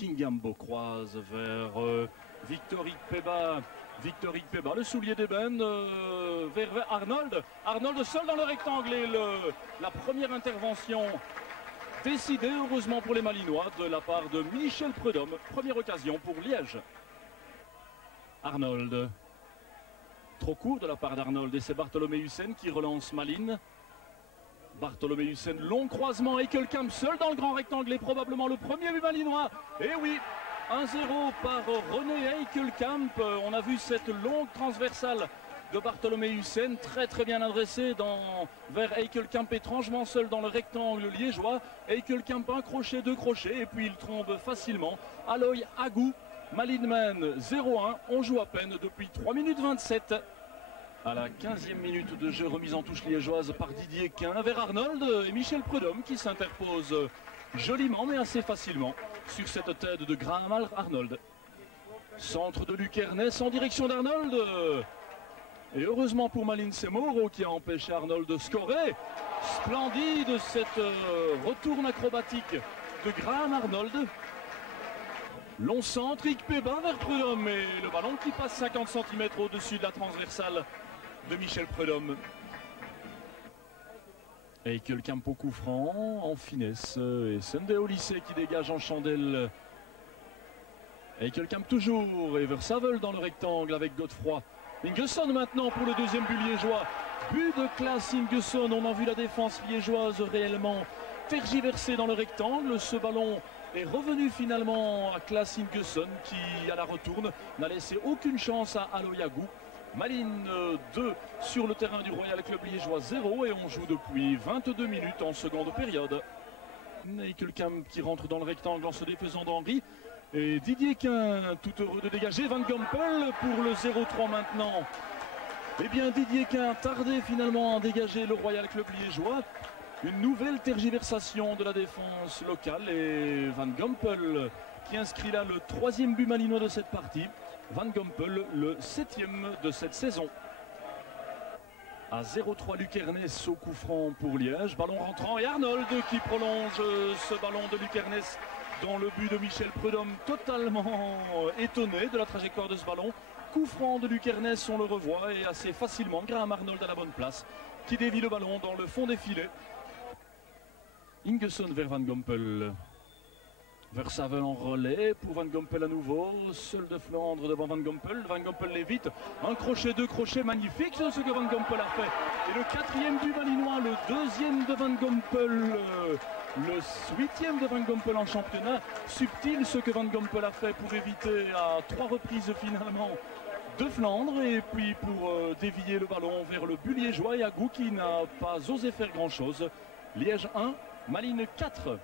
Kingambo croise vers Victor Ikpeba. Victor Ikpeba, le soulier d'ébène vers Arnold. Arnold seul dans le rectangle et la première intervention décidée, heureusement pour les Malinois, de la part de Michel Prudhomme. Première occasion pour Liège. Arnold. Trop court de la part d'Arnold et c'est Bartholomé Hussein qui relance Malines. Bartholomé Hussein, long croisement, Eikelkamp seul dans le grand rectangle et probablement le premier but malinois. Et oui, 1-0 par René Eikelkamp. On a vu cette longue transversale de Bartholomé Hussein, très bien adressée vers Eikelkamp, étrangement seul dans le rectangle liégeois. Eikelkamp, un crochet, deux crochets, et puis il trompe facilement. Aloy Agou, Maline 0-1, on joue à peine depuis 3 minutes 27. À la 15e minute de jeu, remise en touche liégeoise par Didier Quin vers Arnold et Michel Prudhomme qui s'interpose joliment mais assez facilement sur cette tête de Graham Arnold. Centre de Luc Ernest en direction d'Arnold. Et heureusement pour Malines Semoro qui a empêché Arnold de scorer. Splendide cette retourne acrobatique de Graham Arnold. Long centre, Ikpeba vers Prudhomme et le ballon qui passe 50 cm au-dessus de la transversale de Michel Prudhomme. Eikelkamp au coup franc, en finesse, et Sunday au lycée qui dégage en chandelle. Eikelkamp toujours, et Versavel dans le rectangle avec Godefroy. Ingesson maintenant pour le deuxième but liégeois. But de classe Ingesson, on a vu la défense liégeoise réellement tergiversée dans le rectangle. Ce ballon est revenu finalement à Klaas Ingesson qui, à la retourne, n'a laissé aucune chance à Aloy Agou. Malines 2 sur le terrain du Royal Club liégeois 0 et on joue depuis 22 minutes en seconde période. Eikelkamp qui rentre dans le rectangle en se défaisant d'Henri. Et Didier Quin tout heureux de dégager. Van Gompel pour le 0-3 maintenant. Eh bien Didier Quin tardé finalement à dégager le Royal Club liégeois. Une nouvelle tergiversation de la défense locale et Van Gompel qui inscrit là le 3e but malinois de cette partie. Van Gompel, le 7e de cette saison. À 0-3, Luc Ernest au coup franc pour Liège. Ballon rentrant et Arnold qui prolonge ce ballon de Luc Ernest dans le but de Michel Prudhomme, totalement étonné de la trajectoire de ce ballon. Coup franc de Luc Ernest, on le revoit et assez facilement. Graham Arnold à la bonne place qui dévie le ballon dans le fond des filets. Ingesson vers Van Gompel. Versavel en relais pour Van Gompel à nouveau. Seul de Flandre devant Van Gompel. Van Gompel l'évite. Un crochet, deux crochets, magnifique ce que Van Gompel a fait. Et le 4e du malinois, le 2e de Van Gompel. Le 8e de Van Gompel en championnat. Subtil ce que Van Gompel a fait pour éviter à 3 reprises finalement de Flandre. Et puis pour dévier le ballon vers le but liégeois et Agou qui n'a pas osé faire grand chose. Liège 1, Malines 4.